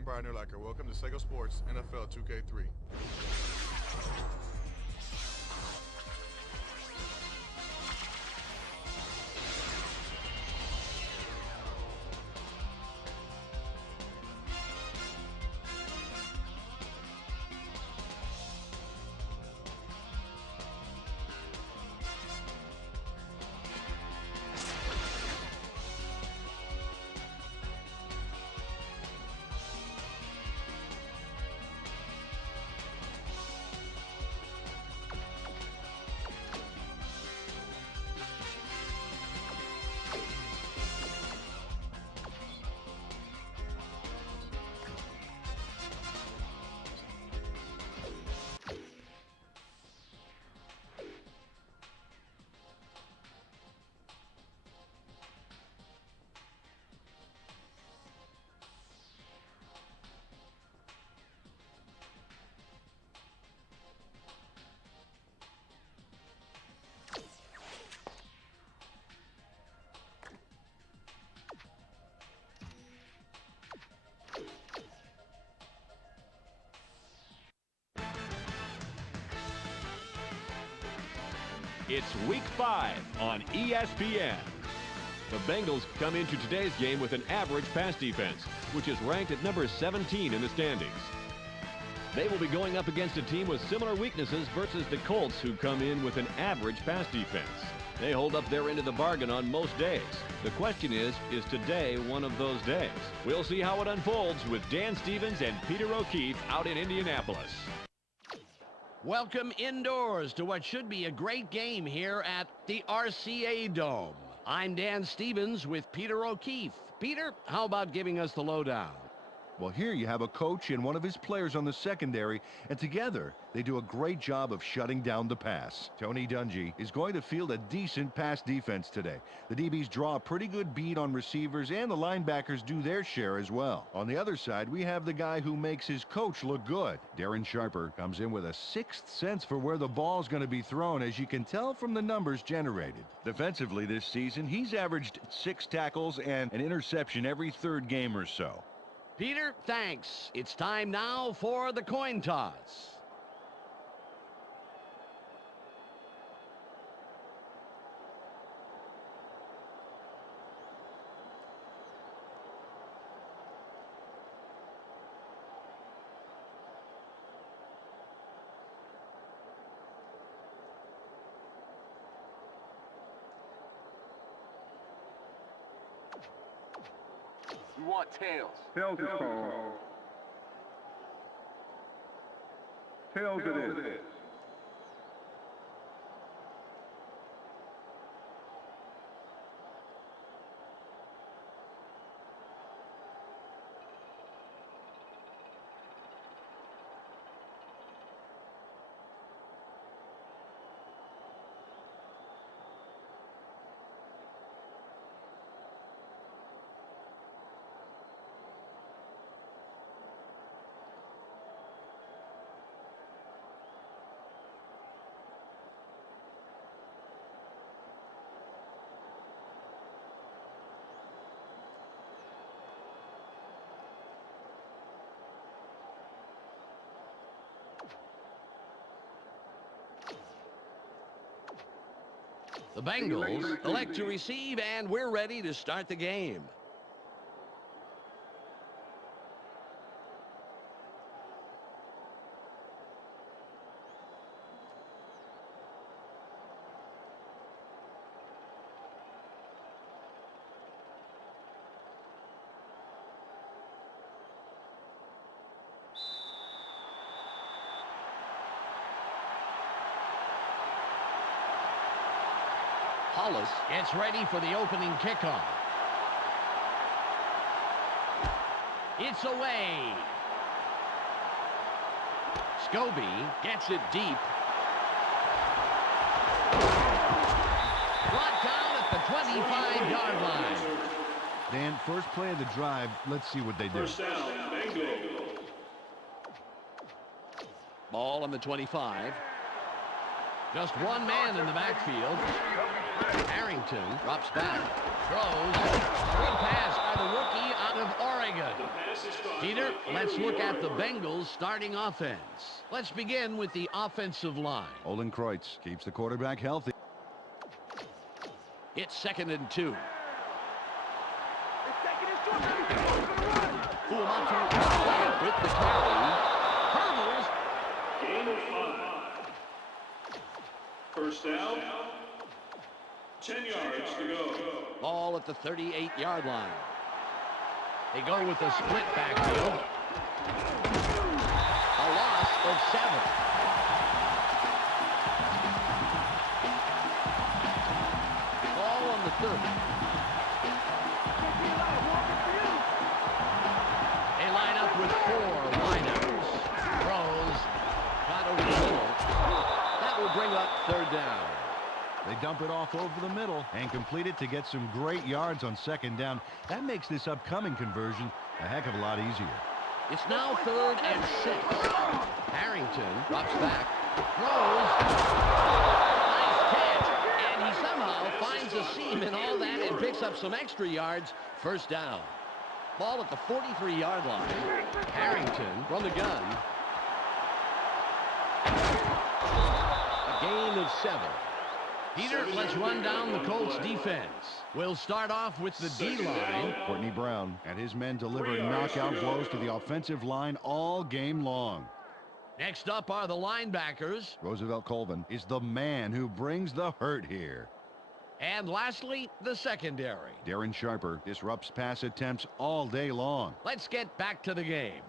I'm Brian Urlacher. Welcome to Sega Sports NFL 2K3. It's Week 5 on ESPN. The Bengals come into today's game with an average pass defense, which is ranked at number 17 in the standings. They will be going up against a team with similar weaknesses versus the Colts, who come in with an average pass defense. They hold up their end of the bargain on most days. The question is today one of those days? We'll see how it unfolds with Dan Stevens and Peter O'Keefe out in Indianapolis. Welcome indoors to what should be a great game here at the RCA Dome. I'm Dan Stevens with Peter O'Keefe. Peter, how about giving us the lowdown? Well, here you have a coach and one of his players on the secondary, and together they do a great job of shutting down the pass. Tony Dungy is going to field a decent pass defense today. The DBs draw a pretty good beat on receivers, and the linebackers do their share as well. On the other side, we have the guy who makes his coach look good. Darren Sharper comes in with a sixth sense for where the ball's going to be thrown, as you can tell from the numbers generated. Defensively this season, he's averaged 6 tackles and an interception every third game or so. Peter, thanks. It's time now for the coin toss. You want tails. Tails is called. Tails it is. The Bengals elect to receive, and we're ready to start the game. Hollis gets ready for the opening kickoff. It's away. Scobie gets it deep. Brought down at the 25-yard line. Dan, first play of the drive, let's see what they do. First down, Bengals. Ball on the 25. Just one man in the backfield. Harrington drops back, throws. Good pass by the rookie out of Oregon. Peter, let's look at the Bengals starting offense. Let's begin with the offensive line. Olin Kreutz keeps the quarterback healthy. It's 2nd and 2. Uamatu with the carry. Hurdles. Gain of 5. First down. 10 yards to go. Ball at the 38-yard line. They go with a split backfield. A loss of 7. Ball on the 30. They line up with 4 lineouts. Throws. Got over the middle. That will bring up 3rd down. They dump it off over the middle and complete it to get some great yards on 2nd down. That makes this upcoming conversion a heck of a lot easier. It's now 3rd and 6. Harrington drops back, throws. Nice catch. And he somehow finds a seam in all that and picks up some extra yards. 1st down. Ball at the 43-yard line. Harrington from the gun. A gain of 7. Peter, let's run down the Colts defense. We'll start off with the D-line. Courtney Brown and his men delivering knockout blows to the offensive line all game long. Next up are the linebackers. Roosevelt Colvin is the man who brings the hurt here. And lastly, the secondary. Darren Sharper disrupts pass attempts all day long. Let's get back to the game.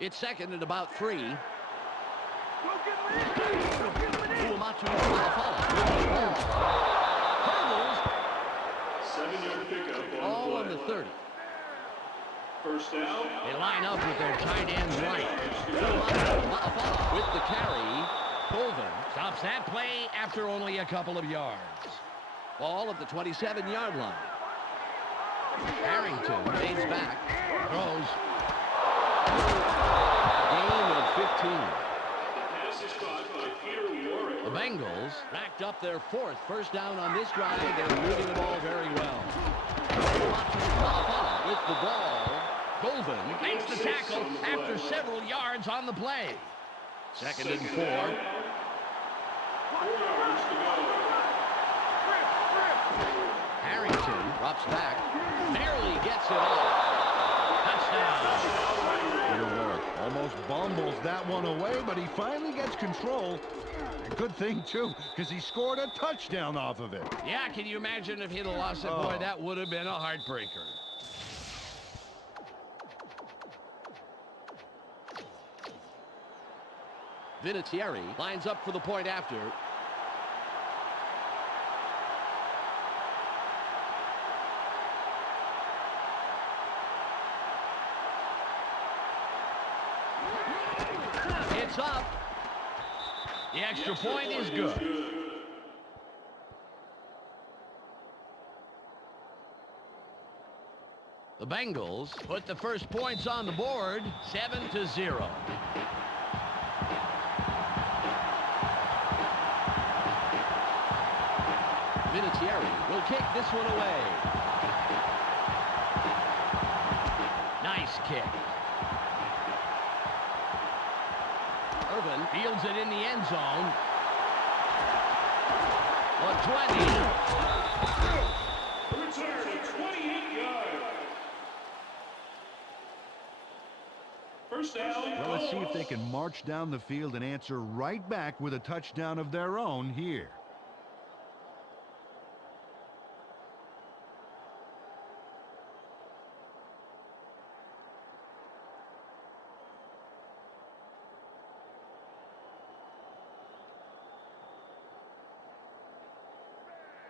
It's 2nd and about 3. Uamatu hurdles. 7-yard pickup All on on the play. 30. First down. They line up with their tight ends right. Uamatu with the carry. Colvin stops that play after only a couple of yards. Ball at the 27-yard line. Harrington fades back. Throws. Gain of 15. Pass is caught by Peter Warrick. The Bengals racked up their 4th first down on this drive. They're moving the ball very well. With the ball. Colvin makes the tackle after several yards on the play. 2nd and 4. 4 yards to go. Harrington drops back. Barely gets it off. Touchdown. Peter Warrick almost bumbles that one away, but he finally gets control. A good thing, too, because he scored a touchdown off of it. Yeah, can you imagine if he'd have lost it? Boy, that would have been a heartbreaker. Vinatieri lines up for the point after. It's up. The extra point is good. The Bengals put the first points on the board, 7-0. Vinatieri will kick this one away. Nice kick. Irvin fields it in the end zone. On 20. Return of 28 yards. First down. Well, let's see if they can march down the field and answer right back with a touchdown of their own here.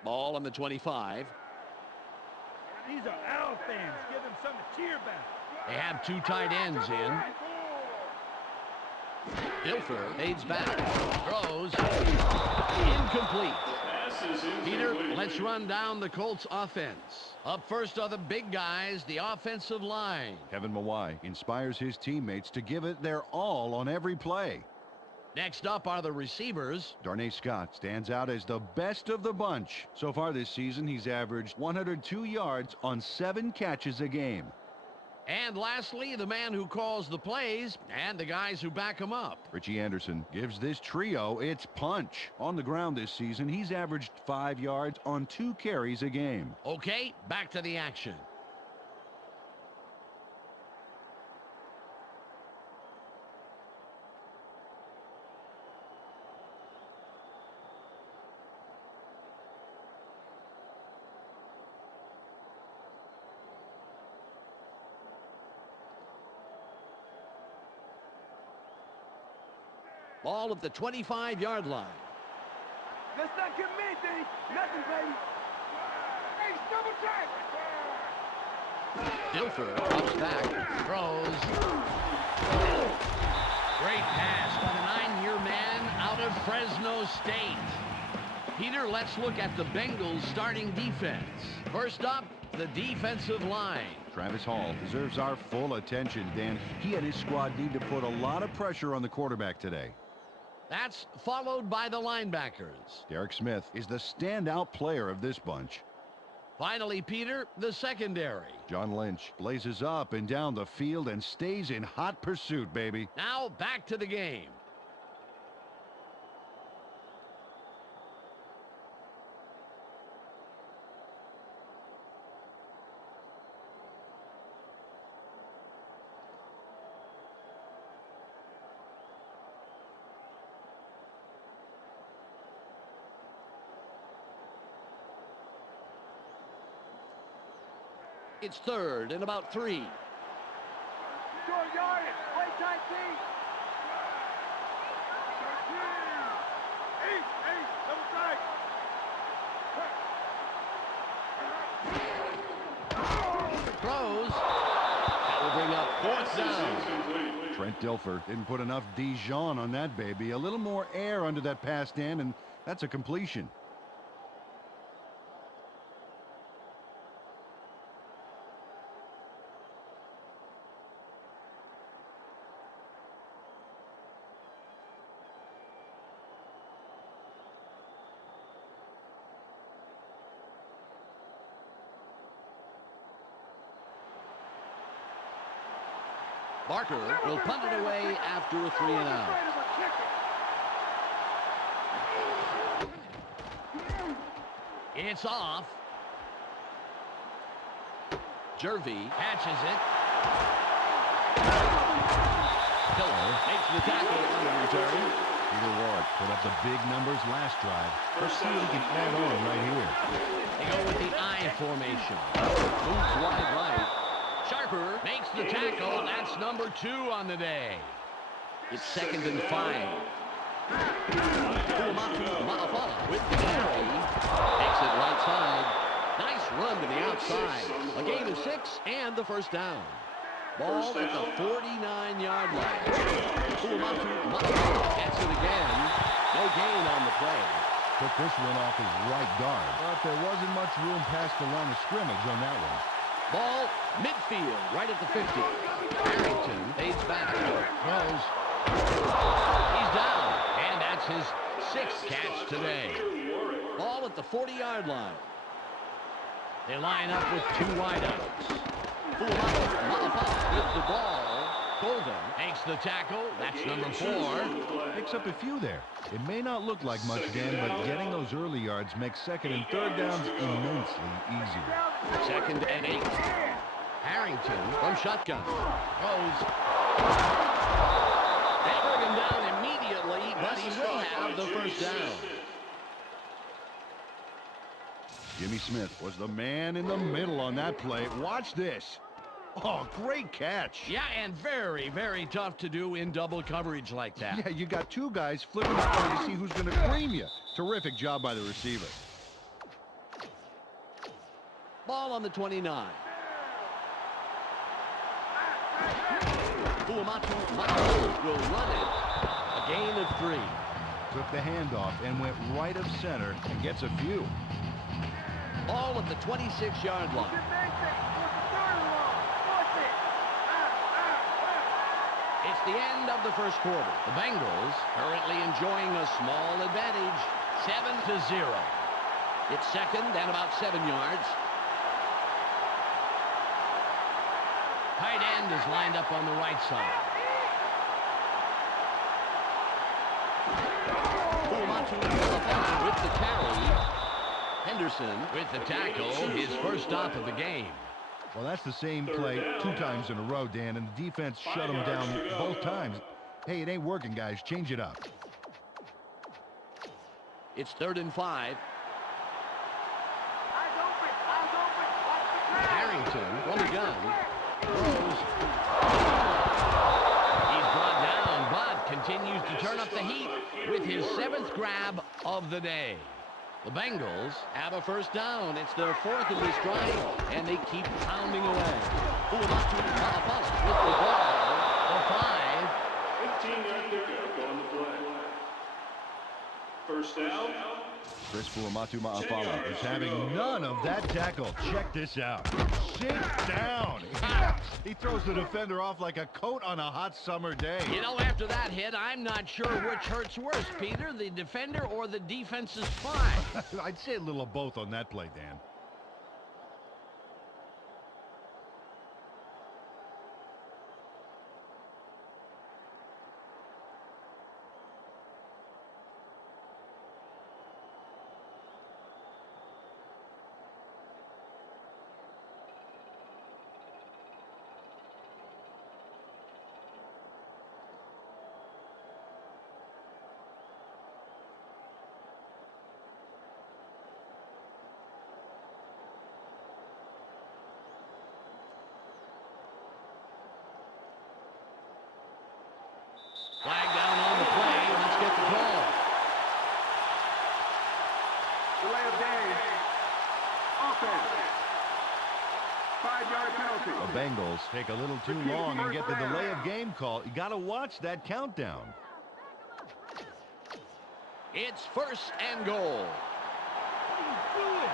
Ball on the 25. These are our fans. Give them something to cheer about. They have 2 tight ends in. Dilfer fades back. Throws. Incomplete. is Peter, incomplete. let's run down the Colts offense. Up first are the big guys, the offensive line. Kevin Mawai inspires his teammates to give it their all on every play. Next up are the receivers. Darnay Scott stands out as the best of the bunch. So far this season, he's averaged 102 yards on 7 catches a game. And lastly, the man who calls the plays and the guys who back him up. Richie Anderson gives this trio its punch. On the ground this season, he's averaged 5 yards on 2 carries a game. Okay, back to the action. Ball at the 25-yard line. Let's not get me, D. Nothing, baby. Hey, double tag. Dilfer drops back, throws. Great pass by the 9-year man out of Fresno State. Peter, let's look at the Bengals starting defense. First up, the defensive line. Travis Hall deserves our full attention, Dan. He and his squad need to put a lot of pressure on the quarterback today. That's followed by the linebackers. Derek Smith is the standout player of this bunch. Finally, Peter, the secondary. John Lynch blazes up and down the field and stays in hot pursuit, baby. Now back to the game. It's third and about 3. Short yardage. Play tight, D. Eight, double tight. Throws. That will bring up 4th down. Trent Dilfer didn't put enough Dijon on that baby. A little more air under that pass, Dan, and that's a completion. Barker will punt it away after a 3 and out. It's off. Jervy catches it. Tiller makes the tackle on the return. Peter Warrick put up the big numbers last drive. Let's see what he can add on right here. They go with the I formation. Moves wide right. Sharper makes the tackle. That's number 2 on the day. It's 2nd and 5. Ma'afala with the carry. Takes it right side. Nice run to the outside. A gain of 6 and the first down. Ball at the 49-yard line. Ma'afala gets it again. No gain on the play. Took this one off his right guard, but there wasn't much room past the line of scrimmage on that one. Ball midfield, right at the 50. Harrington fades back. Throws. He's down. And that's his 6th catch today. Ball at the 40-yard line. They line up with 2 wideouts. Ma'afala with the ball. Golden makes the tackle. That's number 4. Picks up a few there. It may not look like much, Dan, but getting those early yards makes 2nd and 3rd downs immensely easier. 2nd and 8. Harrington from shotgun. Throws. They bring him down immediately, but he will have the first down. Jimmy Smith was the man in the middle on that play. Watch this. Oh, great catch. Yeah, and very, very tough to do in double coverage like that. Yeah, you got 2 guys flipping the play to see who's going to cream you. Terrific job by the receiver. Ball on the 29. Fuamatu will run it. A gain of 3. took the handoff and went right of center and gets a few. All at the 26-yard line. It's the end of the first quarter. The Bengals currently enjoying a small advantage, 7-0. It's second and about 7 yards. Tight end is lined up on the right side. With the carry. Henderson with the tackle, his first stop of the game. Well, that's the same play 2 times in a row, Dan, and the defense shut him down both times. Hey, it ain't working, guys. Change it up. It's 3rd and 5. Harrington from the gun. Throws. He's brought down, but continues to turn up the heat with his 7th grab of the day. The Bengals have a first down. It's their 4th of this drive, and they keep pounding away. Uamatu Ma'afala with the ball. The 5. 15-yard pickup on the play. First down. Chris Fuamatu Ma'afala is having none of that tackle. Check this out. Sit down. He throws the defender off like a coat on a hot summer day. You know, after that hit, I'm not sure which hurts worse, Peter, the defender or the defense's spine. I'd say a little of both on that play, Dan. Flag down on the play. Let's get the call. Delay of game. Offense. 5-yard penalty. The Bengals take a little too long and get the delay of game call. You got to watch that countdown. It's 1st and goal. What are you doing?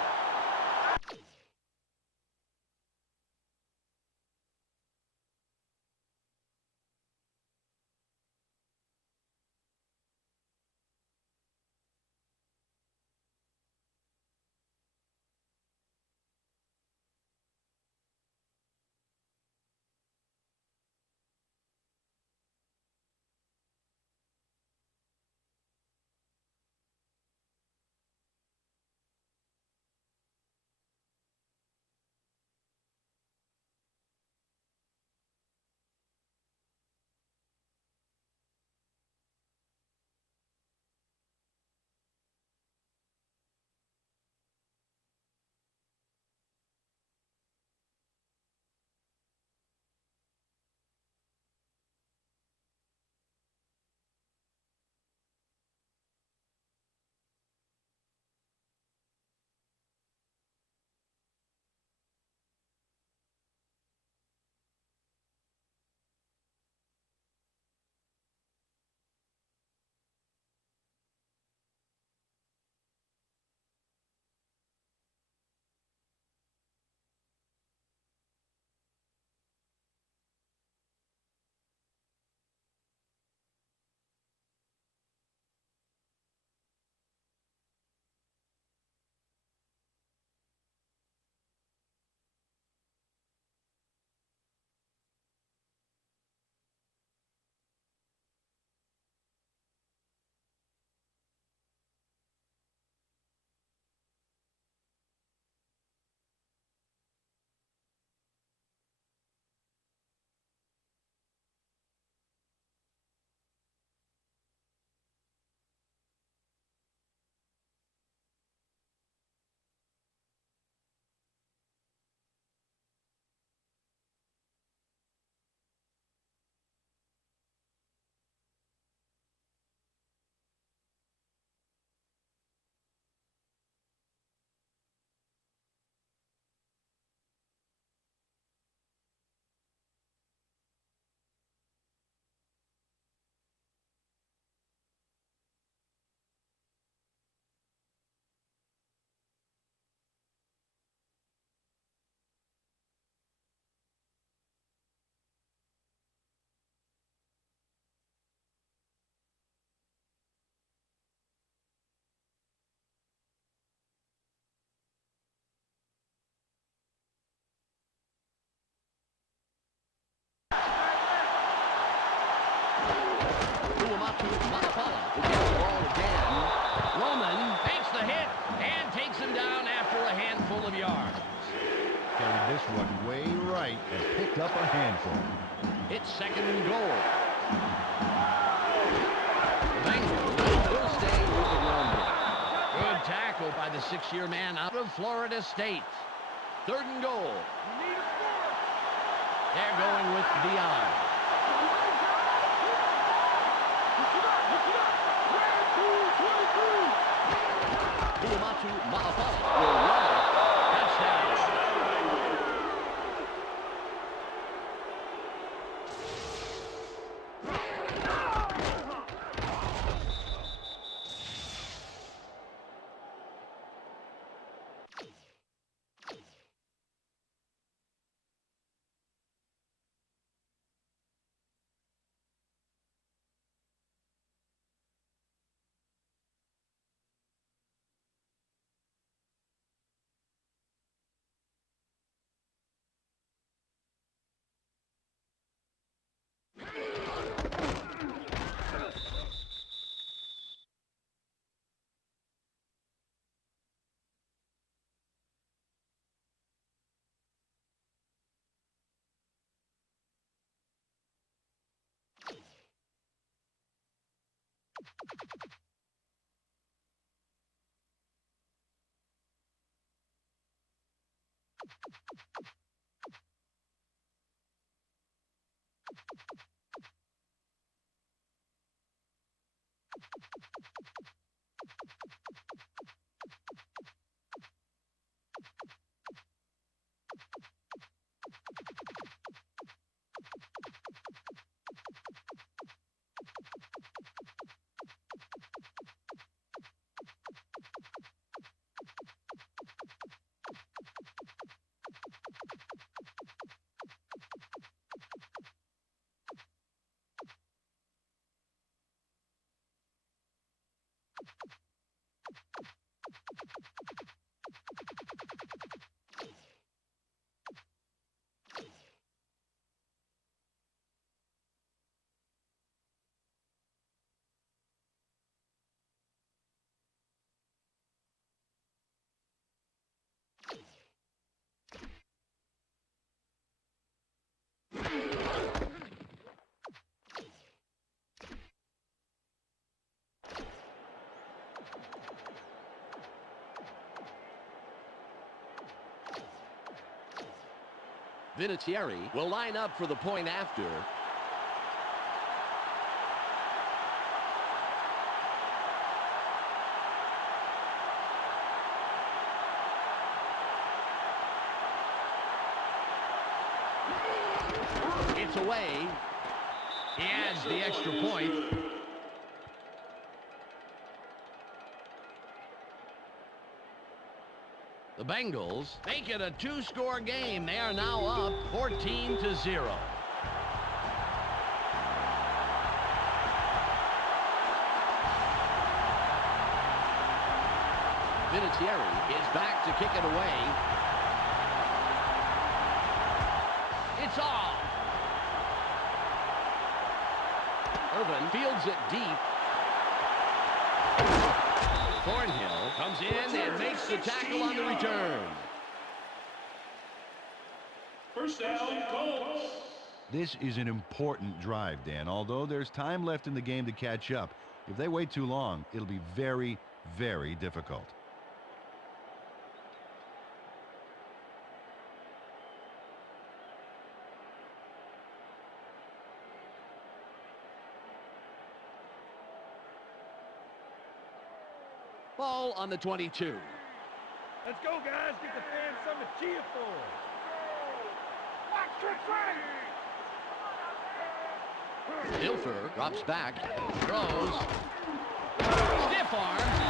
up a handful. It's second and goal. The Bengals will stay with the run. Good tackle by the six-year man out of Florida State. Third and goal. They're going with VI. Uamatu Ma'afala will run it. Touchdown. Vinatieri will line up for the point after. It's away. He adds the extra point. The Bengals make it a two-score game. They are now up 14-0. Vinatieri is back to kick it away. It's off. Irvin fields it deep. Thornhill comes in and makes the tackle on the return. First down, Colts. This is an important drive, Dan. Although there's time left in the game to catch up, if they wait too long, it'll be very, very difficult. Ball on the 22. Let's go, guys. Get the fans something to cheer for. Watch your train. Dilfer drops back, throws, stiff arm.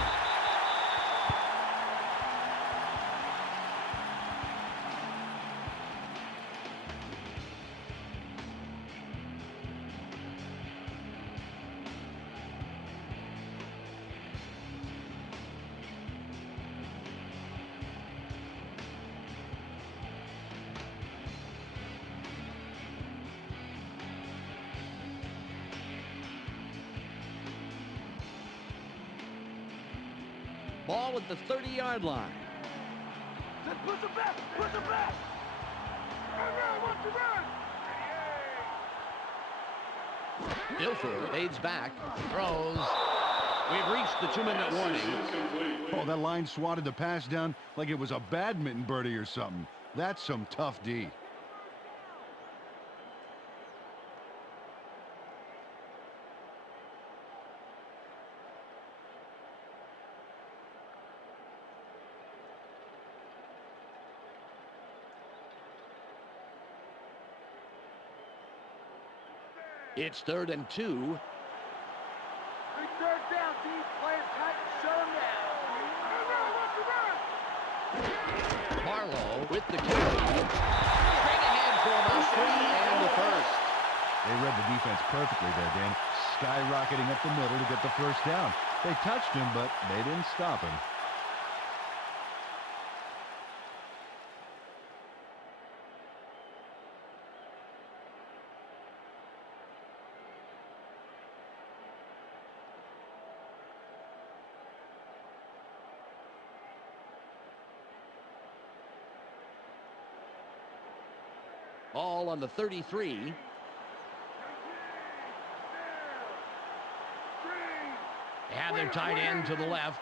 Ball at the 30-yard line. Just push it back. Push it back. Run, run, watch you run. Dilfer fades back, throws. We've reached the 2-minute warning. Oh, that line swatted the pass down like it was a badminton birdie or something. That's some tough D. It's 3rd and 2. Big third down, D. Play it tight and shut him down. Marlowe with the carry. Straight ahead for about 3 and the first. They read the defense perfectly there, Dan. Skyrocketing up the middle to get the first down. They touched him, but they didn't stop him. Ball on the 33. They have their tight end to the left.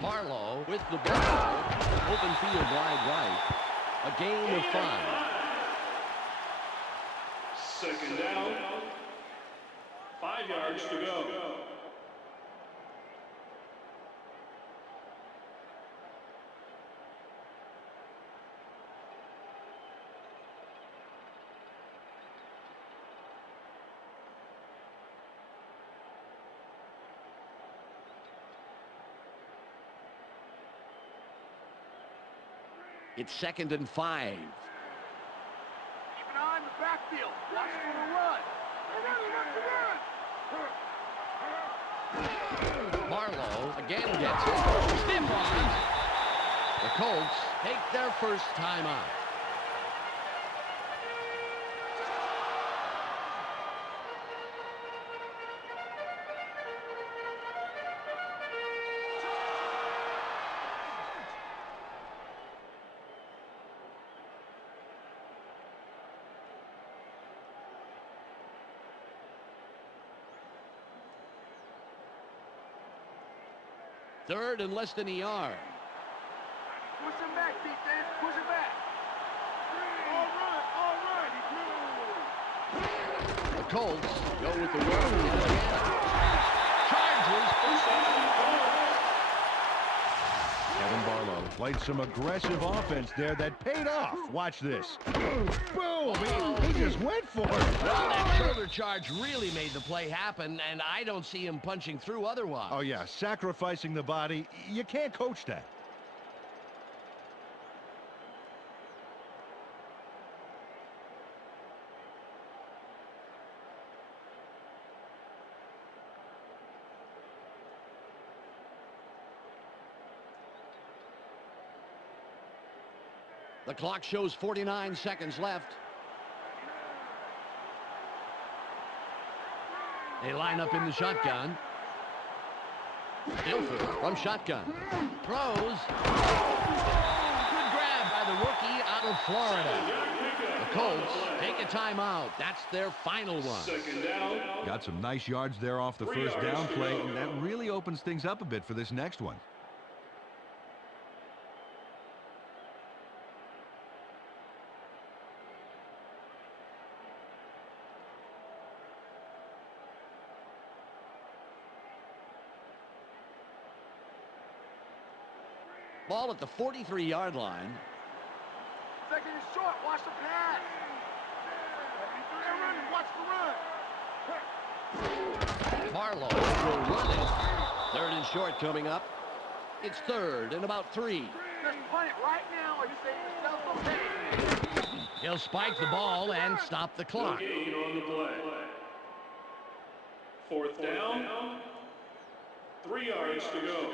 Marlowe with the ball. Open field wide right. A gain of 5. 2nd down. 5 yards to go. It's 2nd and 5. Keep an eye on the backfield. Watch for the run. Marlowe again gets it. Stiff arm. The Colts take their first timeout. Third and less than a yard. Push him back, defense. Push him back. All right. The Colts go with the run again. Chargers. Kevin Barlow played some aggressive offense there that paid off. Watch this. Boom! He just went for it. Well, that shoulder charge really made the play happen, and I don't see him punching through otherwise. Oh, yeah, sacrificing the body. You can't coach that. The clock shows 49 seconds left. They line up in the shotgun. Dilfer from shotgun. Throws. Good grab by the rookie out of Florida. The Colts take a timeout. That's their final one. 2nd down. Got some nice yards there off the first down play, and that really opens things up a bit for this next one. Ball at the 43-yard line. 2nd and short. Watch the pass. They're running. Watch the run. Marlowe will run it. 3rd and short coming up. It's 3rd and about 3. Just punt it right now, or you save yourself a penny. He'll spike the ball and stop the clock. Gain on the play. 4th down. 3 yards to go.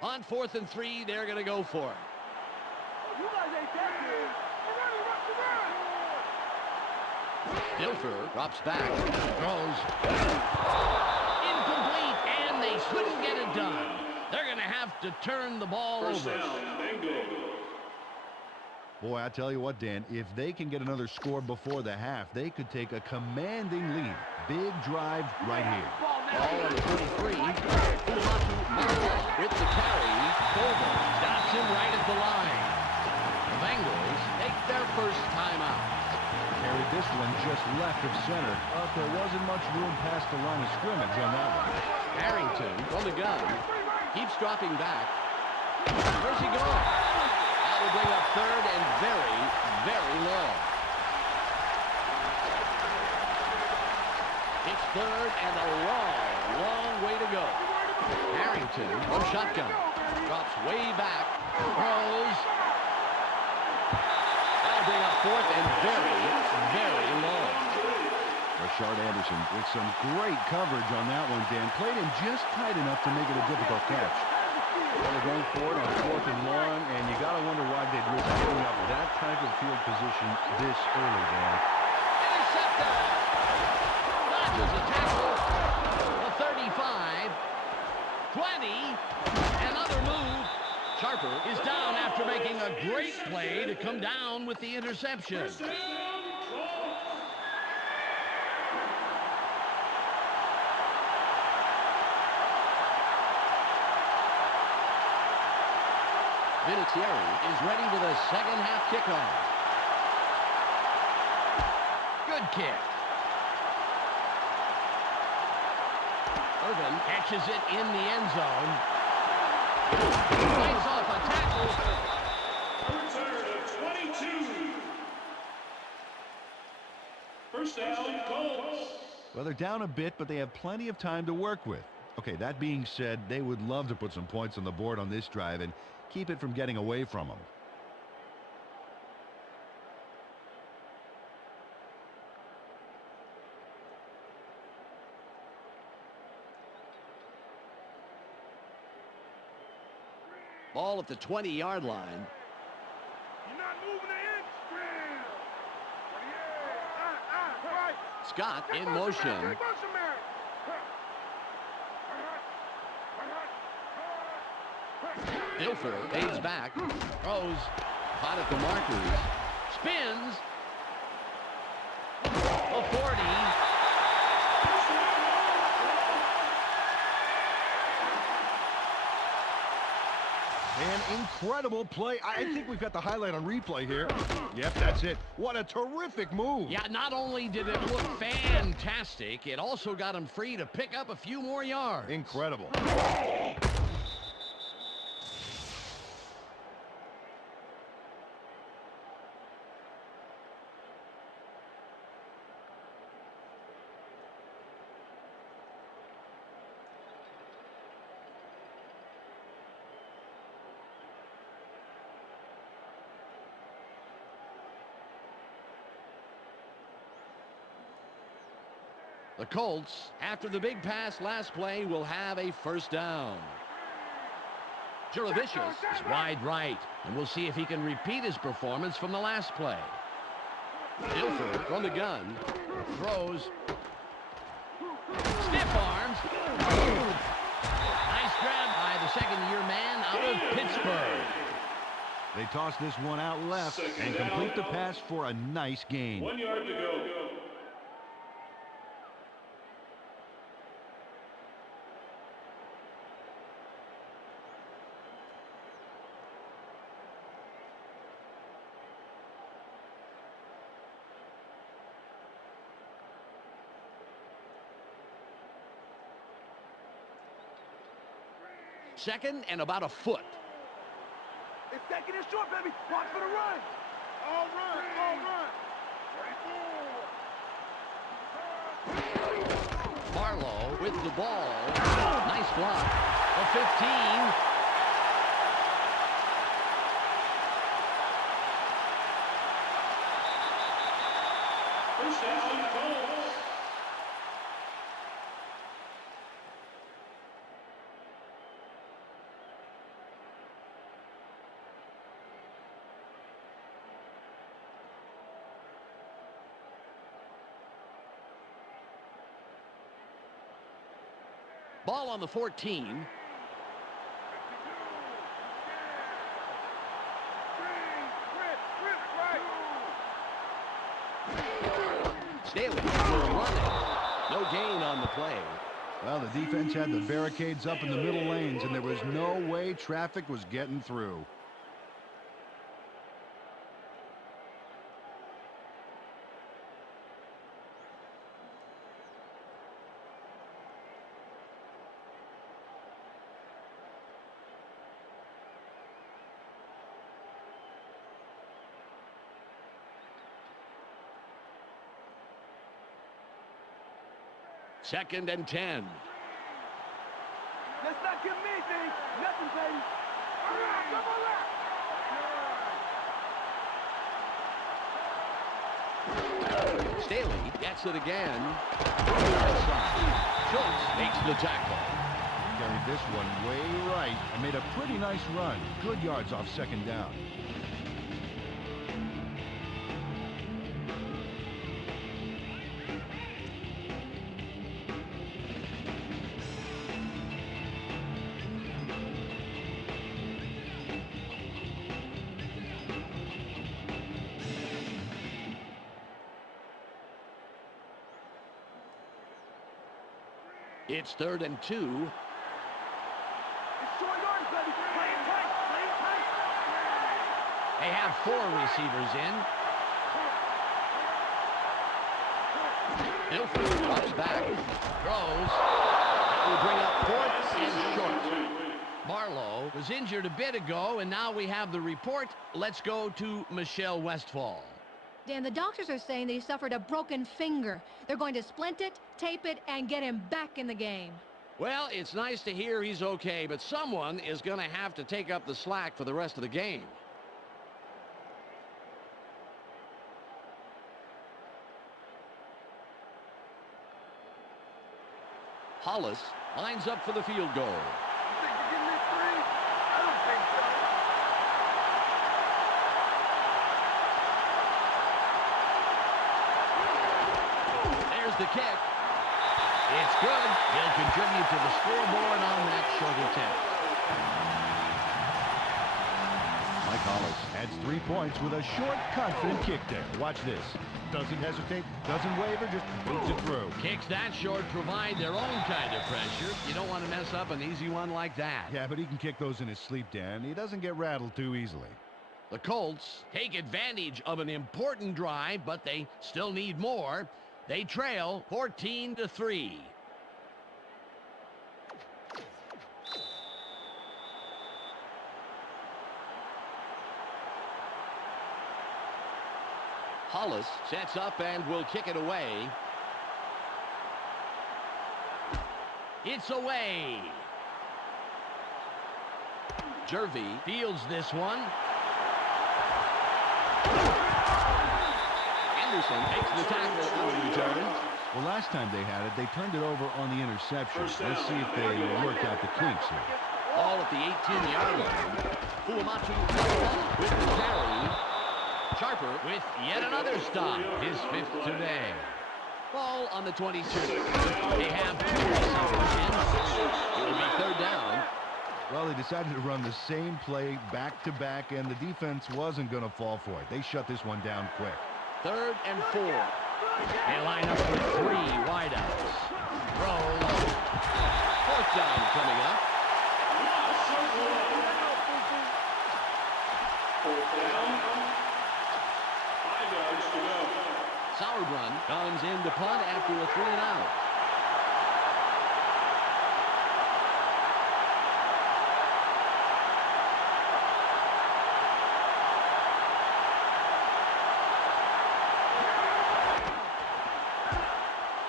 On 4th and 3, they're going to go for it. You guys ain't that good. Dilfer drops back, throws. Incomplete, and they couldn't get it done. They're going to have to turn the ball First over. down, Bengals. Boy, I tell you what, Dan, if they can get another score before the half, they could take a commanding lead. Big drive right here. Ball on the 23. Ulamatu Marla with the carry. Colvin stops him right at the line. The Bengals take their first timeout. Carried this one just left of center. There wasn't much room past the line of scrimmage on that one. Harrington from the gun. Keeps dropping back. Where's he going? That will bring up third and very, very low. It's third and a long, long way to go. Harrington from shotgun. Drops way back. Throws. That'll bring up fourth and very, very low. Rashard Anderson with some great coverage on that one, Dan. Played him just tight enough to make it a difficult catch. Well, they're going for it on 4th and 1, and you got to wonder why they'd risk giving up that type of field position this early, Dan. Intercepted. Dodges a tackle. The 35. 20. Another move. Sharper is down after making a great play to come down with the interception. First down, Colts. Vinatieri is ready with a second half kickoff. Good kick. Irvin catches it in the end zone. Fights off a tackle. Return of 22. First down, Colts. Well, they're down a bit, but they have plenty of time to work with. Okay, that being said, they would love to put some points on the board on this drive and keep it from getting away from them. Ball at the 20-yard line. You're not moving the inch. Right. Scott in motion. Dilfer fades back. Throws. Caught at the markers. Spins. A 40. An incredible play. I think we've got the highlight on replay here. Yep, that's it. What a terrific move. Yeah, not only did it look fantastic, it also got him free to pick up a few more yards. Incredible. The Colts, after the big pass last play, will have a first down. Juravicius is wide right, and we'll see if he can repeat his performance from the last play. Dilfer from the gun, throws. Stiff arms. Nice grab by the second-year man out of Pittsburgh. They toss this one out left and complete the pass for a nice gain. 1 yard to go. Second and about a foot. It's second and short, baby. Watch for the run. All run. Marlowe with the ball. Nice block. A 15. First down, Colts. Ball on the 14. Staley will run it. No gain on the play. Well, the defense had the barricades up in the middle lanes, and there was no way traffic was getting through. Second and 10. Let's not give me things. Nothing, baby. Come on, left. Staley gets it again. Schultz makes the tackle. Carried this one way right and made a pretty nice run. Good yards off second down. It's 3rd and 2. It's short yards, baby. Play it tight. Play it tight. They have 4 receivers in. Milford drops back. Throws. That will bring up 4th and short. Marlowe was injured a bit ago, and now we have the report. Let's go to Michelle Westfall. Dan, the doctors are saying that he suffered a broken finger. They're going to splint it, tape it, and get him back in the game. Well, it's nice to hear he's okay, but someone is going to have to take up the slack for the rest of the game. Hollis lines up for the field goal. You think you're getting this three? I don't think so. There's the kick. It's good. He'll contribute to the scoreboard on that short attempt. Mike Hollis adds 3 points with a short, confident kick there. Watch this. Doesn't hesitate, doesn't waver, just boots it through. Kicks that short provide their own kind of pressure. You don't want to mess up an easy one like that. Yeah, but he can kick those in his sleep, Dan. He doesn't get rattled too easily. The Colts take advantage of an important drive, but they still need more. They trail 14-3. Hollis sets up and will kick it away. It's away. Jervy fields this one. Anderson makes the tackle on the return. Well, last time they had it, they turned it over on the interception. Let's see if they worked out the kinks here. All at the 18-yard line. Fuamatu with the carry. Sharper with yet another stop. His 5th today. Ball on the 22. They have 2 receivers in. It will be 3rd down. Well, they decided to run the same play back-to-back, and the defense wasn't going to fall for it. They shut this one down quick. 3rd and 4. They line up with 3 wideouts. Throws. 4th down coming up. 4th down. 5 yards to go. Sauerbrunn comes in to punt after a 3-and-out.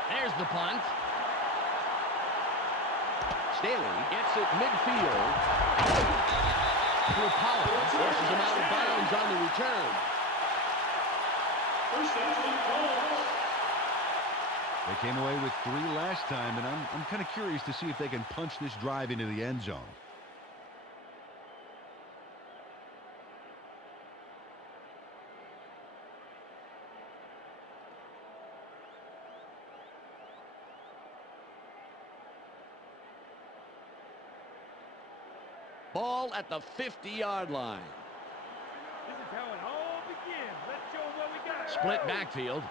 There's the punt. Staley gets it midfield. Pollard forces him out of bounds on the return. First down for the Colts. They came away with 3 last time, and I'm kind of curious to see if they can punch this drive into the end zone. Ball at the 50-yard line. This is how it all begins. Let's show them what we got. Split backfield.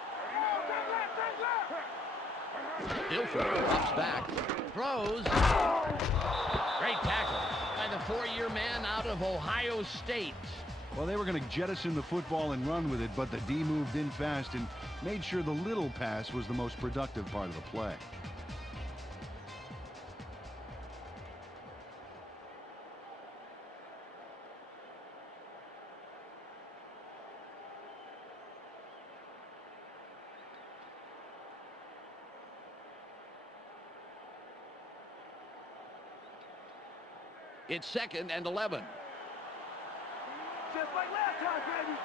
Dilfer drops back. Throws. Great tackle by the 4-year man out of Ohio State. Well, they were going to jettison the football and run with it, but the D moved in fast and made sure the little pass was the most productive part of the play. It's 2nd and 11. Just like last time, baby.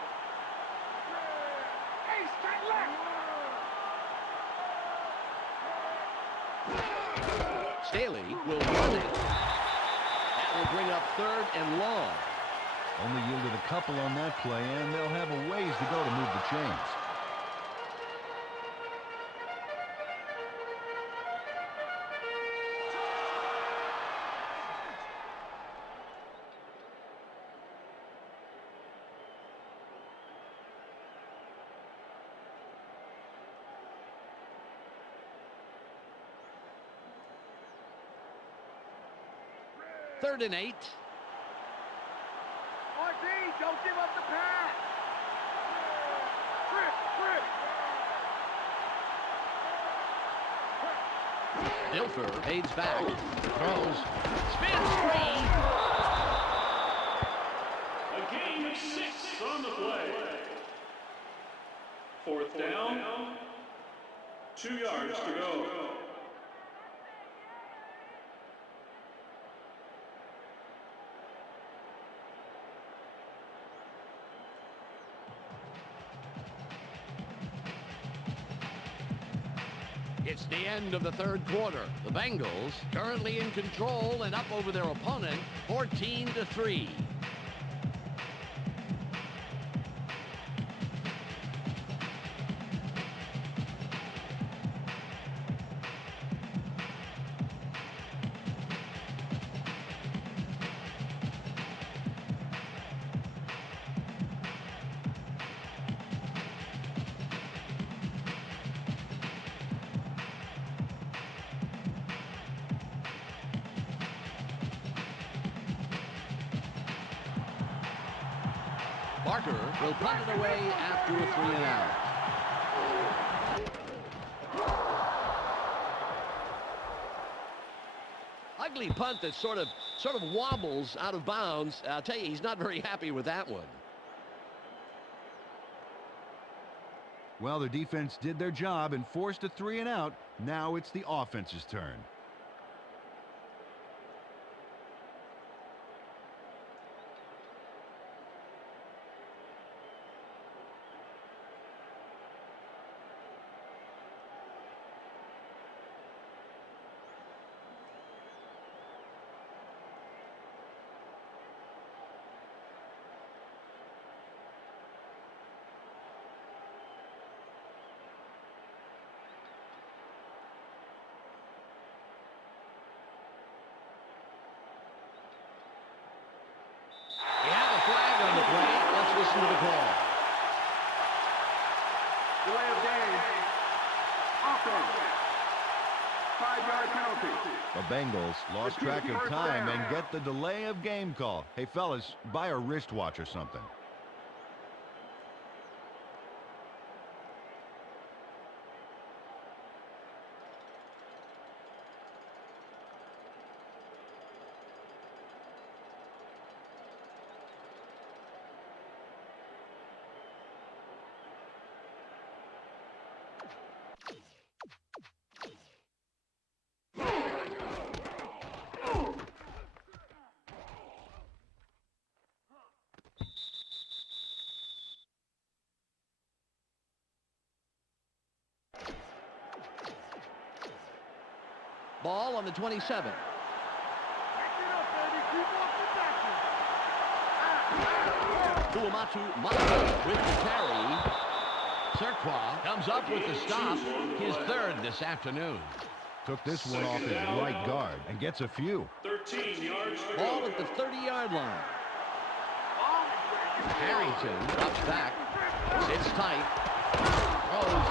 Hey, straight left. Staley will run it. That will bring up 3rd and long. Only yielded a couple on that play, and they'll have a ways to go to move the chains. Third and 8. RD, don't give up the pass. Trip. Dilfer fades back. Throws. Spins free. A gain of 6 on the play. 4th down. 2 yards to go. It's the end of the 3rd quarter. The Bengals currently in control and up over their opponent 14-3. Barker will punt it away after a 3-and-out. Ugly punt that sort of wobbles out of bounds. I'll tell you, he's not very happy with that one. Well, the defense did their job and forced a 3-and-out. Now it's the offense's turn. Listen to the call. Delay of game. Offense. 5-yard penalty. The Bengals lost track of time and get the delay of game call. Hey, fellas, buy a wristwatch or something. Ball on the 27. Tuamatu Matu with the carry. Serqua comes up with the stop, his 3rd this afternoon. Took this one off his right guard and gets a few. 13 yards to Ball go. at the 30-yard line. Harrington drops back. Sits tight. Throws.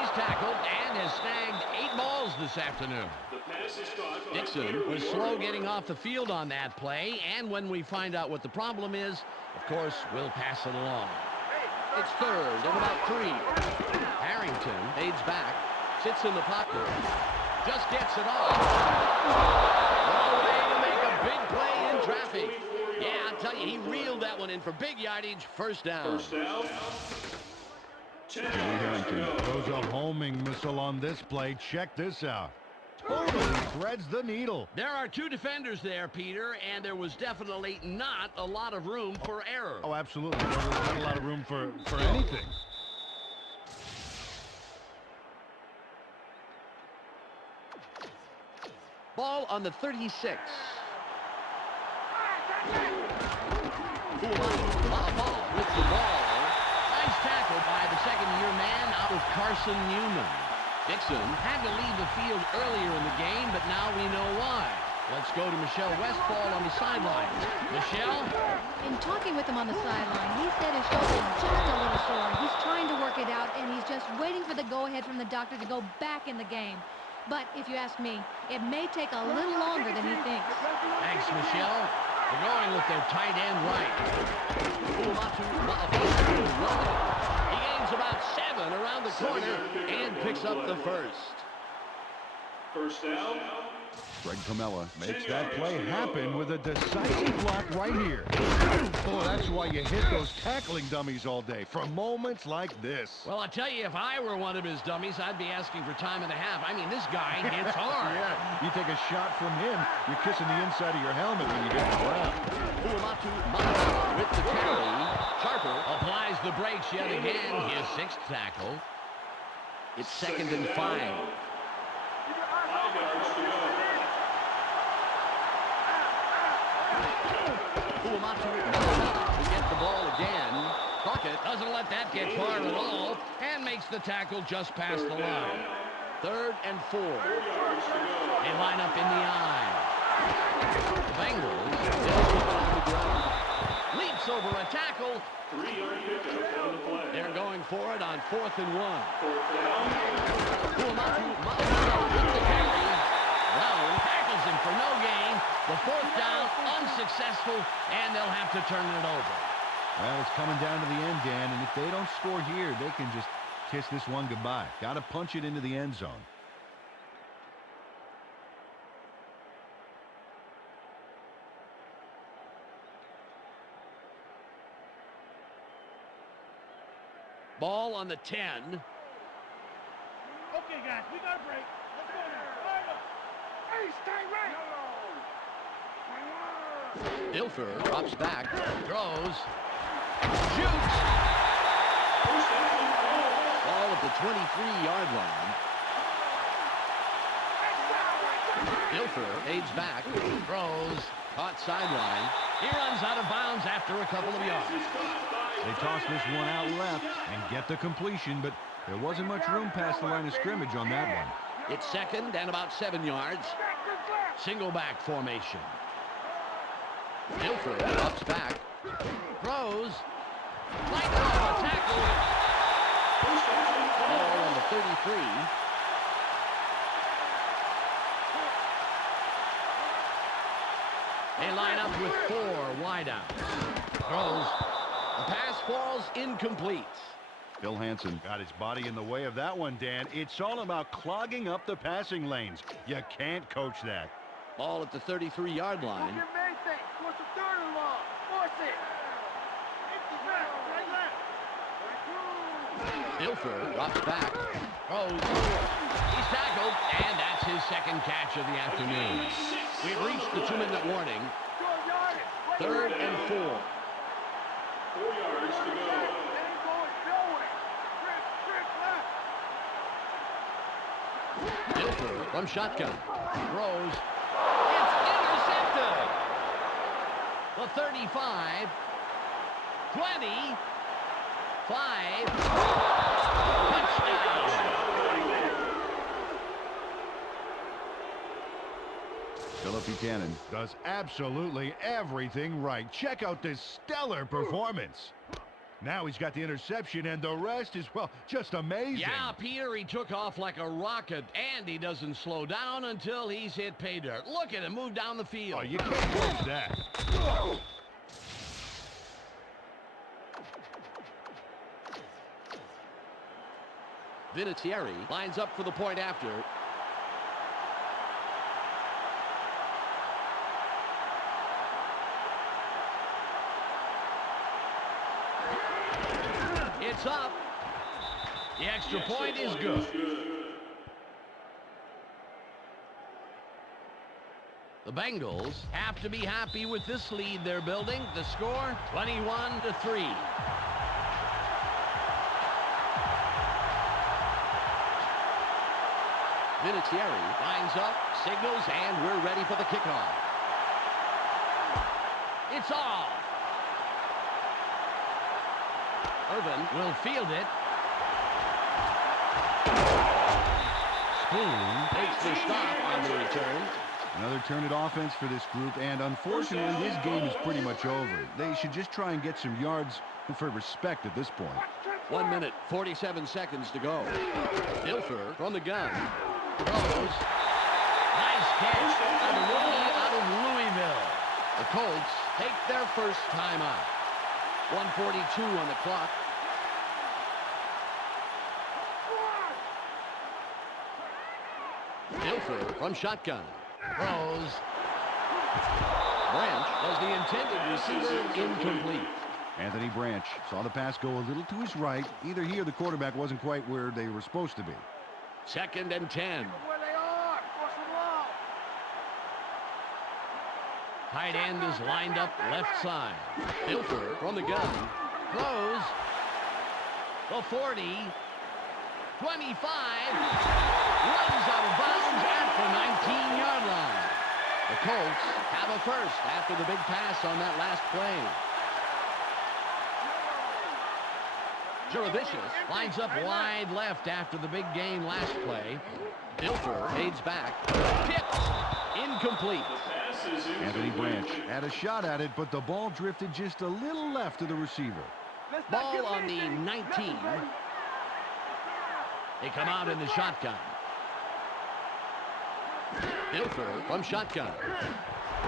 He's tackled and has snagged 8 balls this afternoon. The pass is caught by Dixon was slow getting off the field on that play, and when we find out what the problem is, of course, we'll pass it along. It's third and about 3. Harrington aids back, sits in the pocket, just gets it off. What a way to make a big play in traffic. Yeah, I'll tell you, he reeled that one in for big yardage, first down. First down. 10 Jimmy yards to Harrington go. throws a homing missile on this play. Check this out. Totally threads the needle. There are 2 defenders there, Peter, and there was definitely not a lot of room for error. Oh, absolutely. There was not a lot of room for anything. Ball on the 36. Ball with the ball. Nice tackle by the second-year man out of Carson Newman. Dixon had to leave the field earlier in the game, but now we know why. Let's go to Michelle Westfall on the sidelines. Michelle? In talking with him on the sideline, he said his shoulder is just a little sore. He's trying to work it out, and he's just waiting for the go-ahead from the doctor to go back in the game. But if you ask me, it may take a little longer than he thinks. Thanks, Michelle. They're going with their tight end right. He gains about 7 around the corner and picks up the first. First down. Greg Camella makes that play happen with a decisive block right here. Oh, that's why you hit those tackling dummies all day, for moments like this. Well, I'll tell you, if I were one of his dummies, I'd be asking for time and a half. I mean, this guy hits hard. Yeah, you take a shot from him, you're kissing the inside of your helmet when you get the ground. Uamatu Mata with the carry. Sharper applies the brakes yet again. His 6th tackle. It's 2nd and 5. 5 yards to go. Uamatu Mata to get the ball again. Crockett doesn't let that get far at all and makes the tackle just past the line. 3rd and 4. 4 yards to go. They line up in the eye. The Bengals still keep it on the ground. Leaps over a tackle. 3-yard pickup on the play. They're going for it on 4th and 1. 4th down. Uamatu Mata with the carry. Brown tackles him for no gain. The 4th down, unsuccessful, and they'll have to turn it over. Well, it's coming down to the end, Dan, and if they don't score here, they can just kiss this one goodbye. Got to punch it into the end zone. Ball on the 10. Okay, guys, we got a break. Let's go now. Line up. Hey, stay right. Dilfer drops back, throws, shoots. Ball at the 23-yard line. Dilfer aids back, throws, caught sideline. He runs out of bounds after a couple of yards. They toss this one out left and get the completion, but there wasn't much room past the line of scrimmage on that one. It's 2nd and about 7 yards. Single back formation. Dilfer drops back, throws, fights off a tackle. Ball on the 33. They line up with 4 wideouts. Throws. The pass falls incomplete. Phil Hansen got his body in the way of that one, Dan. It's all about clogging up the passing lanes. You can't coach that. Ball at the 33-yard line. Give me anything. What's the 3rd and long? Force it. Empty back. Right left. Dilfer drops back. Throws. He's tackled, and that's his 2nd catch of the afternoon. We've reached the 2-minute warning. 3rd and 4. 4 yards to go. Dilfer from shotgun. Throws. It's intercepted. The 35. 20. 5. Touchdown. Philip Buchanan does absolutely everything right. Check out this stellar performance. Now he's got the interception, and the rest is, well, just amazing. Yeah, Peter, he took off like a rocket, and he doesn't slow down until he's hit pay dirt. Look at him move down the field. Oh, you can't lose that. Vinatieri lines up for the point after. It's up. The extra point is good. The Bengals have to be happy with this lead they're building. The score, 21-3. Vinatieri lines up, signals, and we're ready for the kickoff. It's off. Irvin will field it. Spoon takes the stop on the return. Another turn at offense for this group, and unfortunately, this game is pretty much over. They should just try and get some yards for respect at this point. 1 minute, 47 seconds to go. Dilfer from the gun. Throws. Nice catch by the rookie out of Louisville. The Colts take their first timeout. 1:42 on the clock. Dilfer from shotgun. Throws. Branch was the intended receiver, incomplete. Anthony Branch saw the pass go a little to his right. Either he or the quarterback wasn't quite where they were supposed to be. 2nd and 10. Where they are. Cross the wall. Tight end is lined up left side. Dilfer from the gun. Throws. The 40. 25. Runs out of bounds at the 19-yard line. The Colts have a first after the big pass on that last play. Juravicius lines up wide left after the big gain last play. Dilfer fades back. Tipped. Incomplete. Anthony Branch had a shot at it, but the ball drifted just a little left to the receiver. Ball on the 19. They come out in the shotgun. Dilfer from shotgun.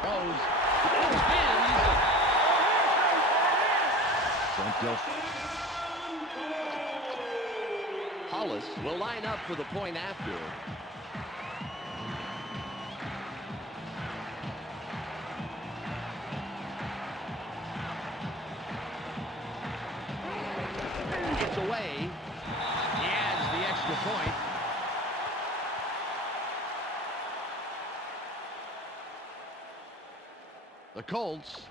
Throws. Spins. Brent Dilfer. Hollis will line up for the point after. It's away. He adds the extra point. The Colts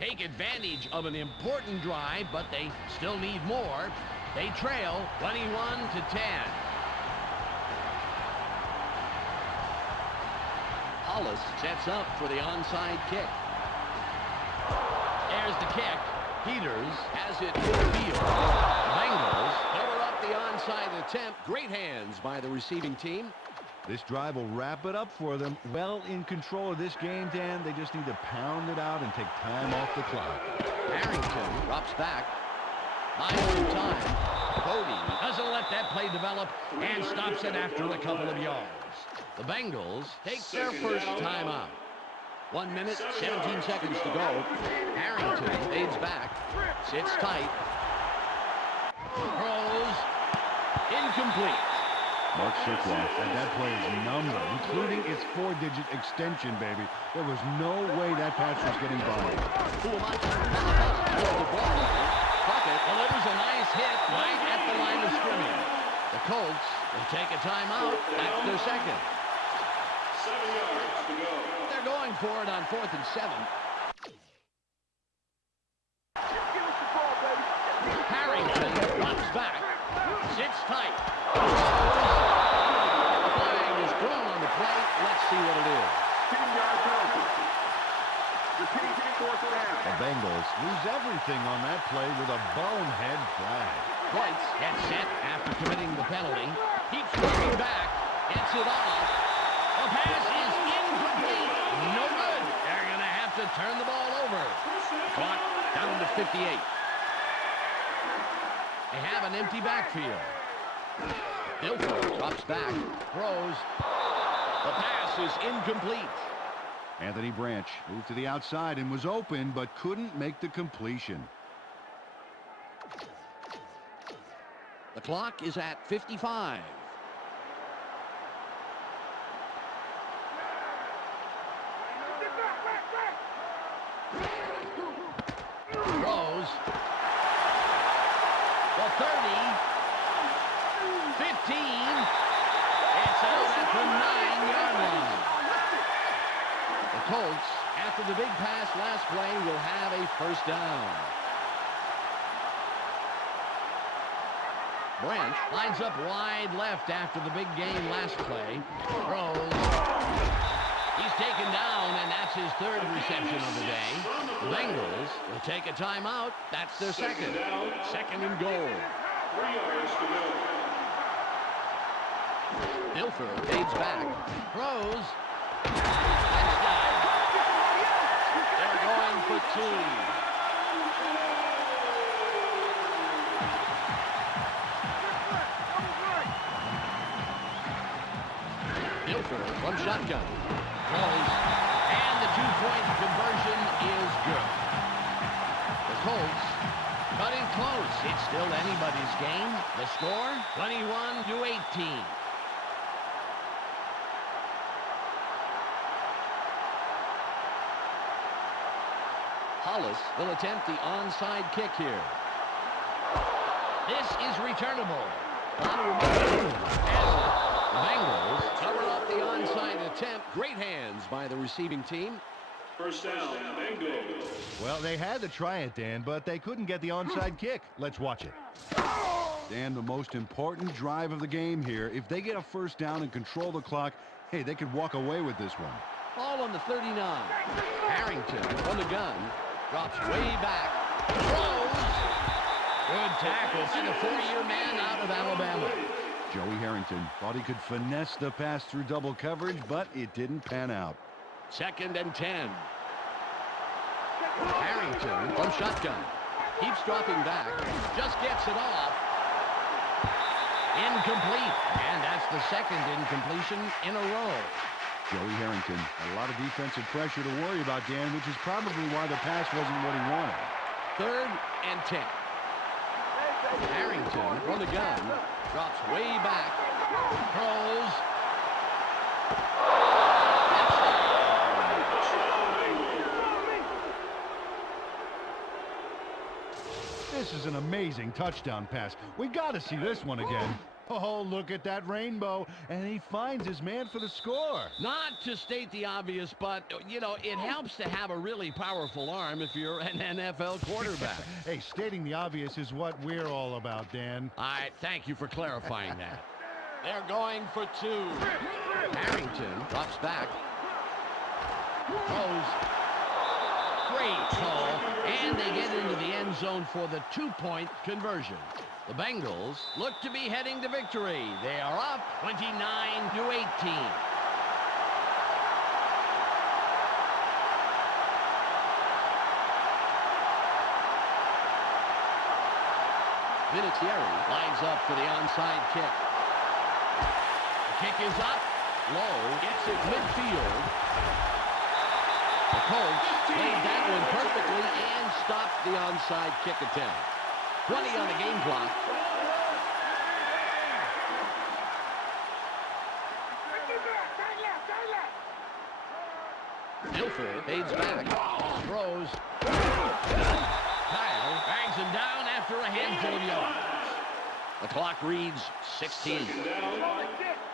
take advantage of an important drive, but they still need more. They trail 21-10. Hollis sets up for the onside kick. There's the kick. Peters has it in the field. Bengals cover up the onside attempt. Great hands by the receiving team. This drive will wrap it up for them. Well in control of this game, Dan. They just need to pound it out and take time off the clock. Harrington drops back. Buying time. Cody doesn't let that play develop and stops it after a couple of yards. The Bengals take their first timeout. 1 minute, 17 seconds to go. Harrington fades back. Sits tight. Throws. Incomplete. Mark Surkloff had that play's number, including its 4-digit extension, baby. There was no way that pass was getting by. The ball. Puckett delivers a nice hit right at the line of scrimmage. The Colts will take a timeout. That's their second. 7 yards to go. They're going for it on 4th and 7. Give us the ball, baby. Harrington runs back. Sits tight. The flag is thrown on the plate. Let's see what it is. 10-yard penalty. The team can't force it down. The Bengals lose everything on that play with a bonehead flag. Whites gets set after committing the penalty. Keeps working back. Gets it off. The pass is incomplete. No good. They're going to have to turn the ball over. Clock down to 58. They have an empty backfield. Dilfer drops back, throws. The pass is incomplete. Anthony Branch moved to the outside and was open, but couldn't make the completion. The clock is at 55. Throws. The 30. 15. It's out at the 9-yard line. The Colts, after the big pass last play, will have a first down. Branch lines up wide left after the big game last play. Throws. He's taken down, and that's his third reception of the day. The Bengals will take a timeout. That's their second. Second and goal. 3 yards to go. Dilfer fades back. Throws. Touchdown. They're going for 2. Dilfer from shotgun. Throws. And the 2-point conversion is good. The Colts cut in close. It's still anybody's game. The score, 21-18. Hollis will attempt the onside kick here. This is returnable. The Bengals cover up the onside attempt. Great hands by the receiving team. First down, Bengals. Well, they had to try it, Dan, but they couldn't get the onside kick. Let's watch it. Dan, the most important drive of the game here. If they get a first down and control the clock, hey, they could walk away with this one. Ball on the 39. Harrington on the gun. Drops way back. Throws. Good tackle by the 40-year man out of Alabama. Joey Harrington thought he could finesse the pass through double coverage, but it didn't pan out. Second and 10. Harrington from shotgun. Keeps dropping back. Just gets it off. Incomplete. And that's the second incompletion in a row. Joey Harrington had a lot of defensive pressure to worry about, Dan, which is probably why the pass wasn't what he wanted. Third and 10. Harrington from the gun. Drops way back. Throws. This is an amazing touchdown pass. We got to see this one again. Oh, look at that rainbow. And he finds his man for the score. Not to state the obvious, but, you know, it helps to have a really powerful arm if you're an NFL quarterback. Hey, stating the obvious is what we're all about, Dan. All right, thank you for clarifying that. They're going for 2. Harrington drops back. Throws. Great call. And they get into the end zone for the 2-point conversion. The Bengals look to be heading to victory. They are up 29-18. Vinatieri lines up for the onside kick. The kick is up. Low gets it midfield. The Colts played that one perfectly and stopped the onside kick attempt. 20 on the game clock. Dilfer fades back. Throws. Kyle bangs him down after a handful of yards. The clock reads 16. Second down,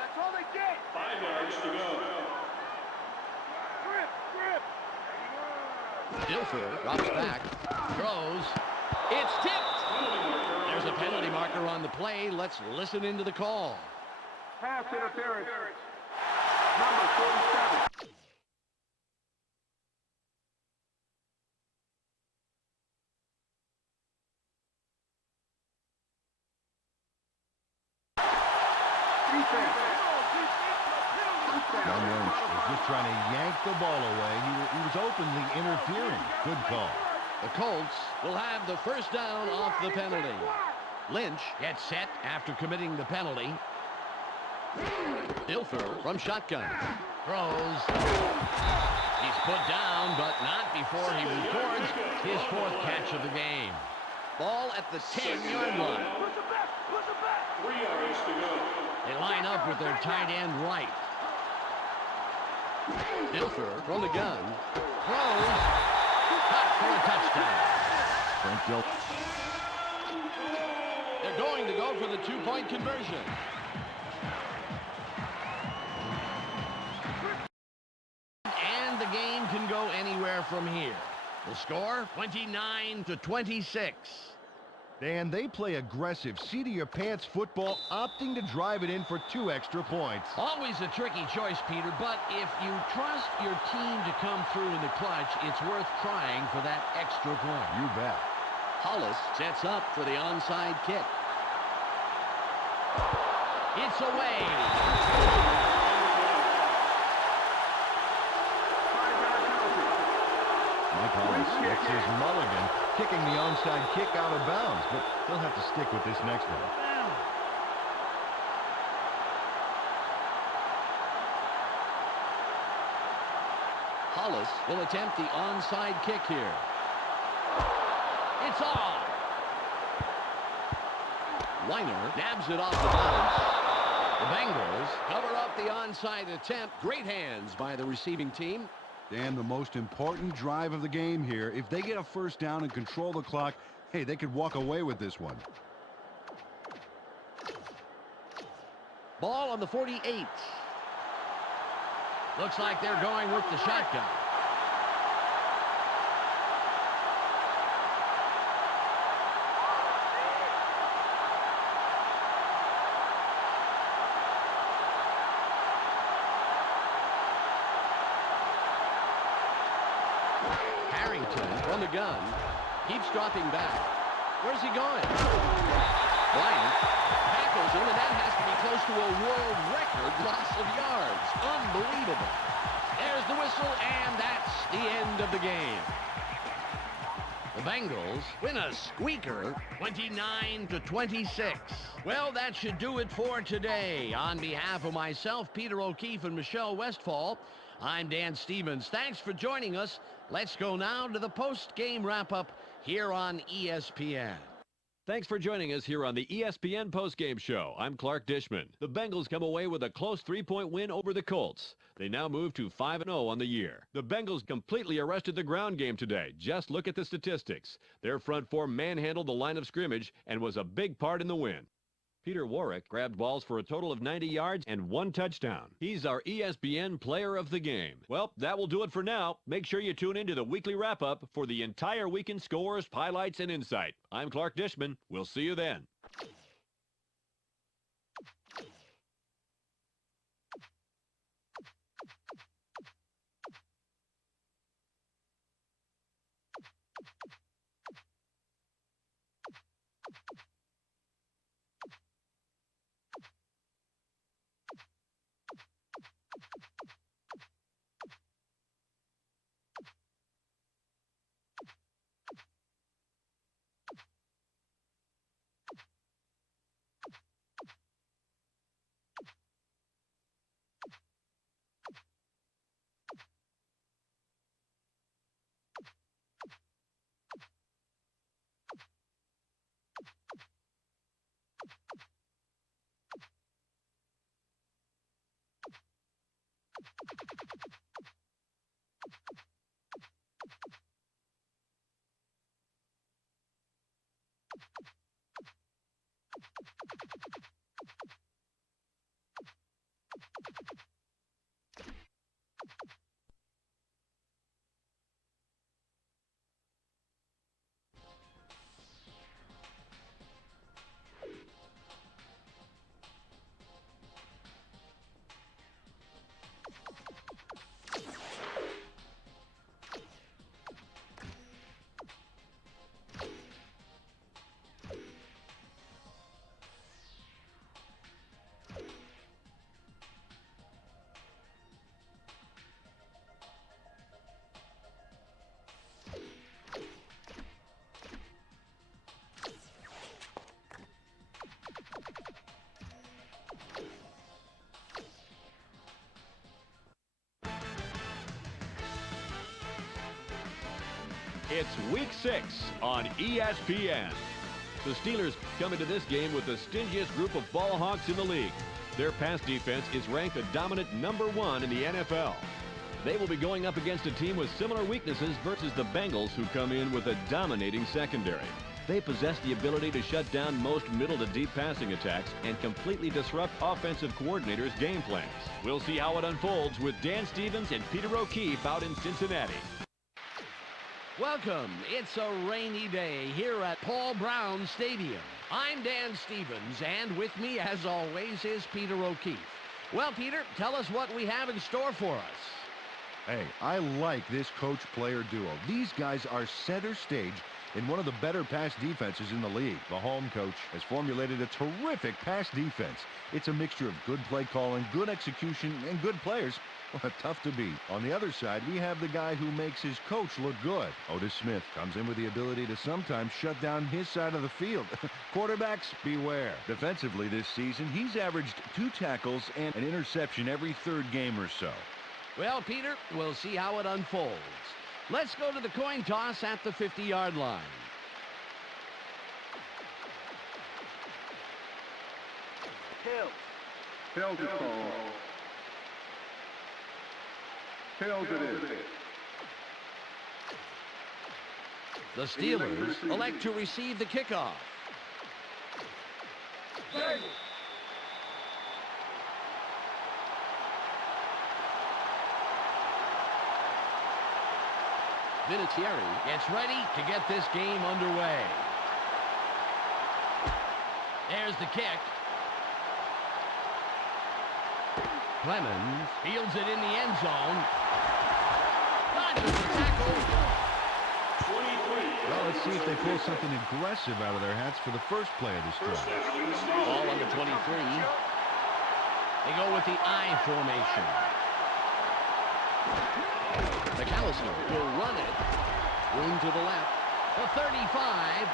That's all they get. 5 yards to go. Dilfer drops back. Throws. It's tipped. There's a penalty marker on the play. Let's listen into the call. Pass interference. Number 47. John Lynch is just trying to yank the ball away. He was openly interfering. Good call. The Colts will have the first down off the penalty. Lynch gets set after committing the penalty. Dilfer from shotgun. Throws. He's put down, but not before he records his fourth catch of the game. Ball at the 10-yard line. 3 yards to go. They line up with their tight end right. Dilfer from the gun. Throws. Caught for a touchdown. Frank Dilfer. They're going to go for the two-point conversion. And the game can go anywhere from here. The score, 29-26. Dan, they play aggressive, seat-of-your-pants football, opting to drive it in for 2 extra points. Always a tricky choice, Peter, but if you trust your team to come through in the clutch, it's worth trying for that extra point. You bet. Hollis sets up for the onside kick. It's away. Mike Hollis gets his mulligan, kicking the onside kick out of bounds, but they'll have to stick with this next one. Hollis will attempt the onside kick here. It's off. Weiner nabs it off the bounce. The Bengals cover up the onside attempt. Great hands by the receiving team. Dan, the most important drive of the game here. If they get a first down and control the clock, hey, they could walk away with this one. Ball on the 48. Looks like they're going with the shotgun. From the gun. Keeps dropping back. Where's he going? Bryant tackles him, and that has to be close to a world record loss of yards. Unbelievable. There's the whistle, and that's the end of the game. The Bengals win a squeaker, 29-26. Well, that should do it for today. On behalf of myself, Peter O'Keefe, and Michelle Westfall, I'm Dan Stevens. Thanks for joining us. Let's go now to the post-game wrap-up here on ESPN. Thanks for joining us here on the ESPN postgame show. I'm Clark Dishman. The Bengals come away with a close 3-point win over the Colts. They now move to 5-0 on the year. The Bengals completely arrested the ground game today. Just look at the statistics. Their front four manhandled the line of scrimmage and was a big part in the win. Peter Warrick grabbed balls for a total of 90 yards and 1 touchdown. He's our ESPN player of the game. Well, that will do it for now. Make sure you tune into the weekly wrap-up for the entire weekend scores, highlights, and insight. I'm Clark Dishman. We'll see you then. It's Week 6 on ESPN. The Steelers come into this game with the stingiest group of ball hawks in the league. Their pass defense is ranked a dominant #1 in the NFL. They will be going up against a team with similar weaknesses versus the Bengals, who come in with a dominating secondary. They possess the ability to shut down most middle to deep passing attacks and completely disrupt offensive coordinators' game plans. We'll see how it unfolds with Dan Stevens and Peter O'Keefe out in Cincinnati. Welcome. It's a rainy day here at Paul Brown Stadium. I'm Dan Stevens, and with me, as always, is Peter O'Keefe. Well, Peter, tell us what we have in store for us. Hey, I like this coach-player duo. These guys are center stage in one of the better pass defenses in the league. The home coach has formulated a terrific pass defense. It's a mixture of good play calling, good execution, and good players. Well, tough to beat. On the other side, we have the guy who makes his coach look good. Otis Smith comes in with the ability to sometimes shut down his side of the field. Quarterbacks, beware. Defensively this season, he's averaged 2 tackles and an interception every third game or so. Well, Peter, we'll see how it unfolds. Let's go to the coin toss at the 50-yard line. Tails. Tails is called. Tails it is. The Steelers elect to receive the kickoff. Vinatieri gets ready to get this game underway. There's the kick. Clemens fields it in the end zone. Dodges the tackle. 23. Well, let's see if they pull something aggressive out of their hats for the first play of this drive. Ball on the 23. They go with the I formation. McAllister will run it. Room to the left. The 35.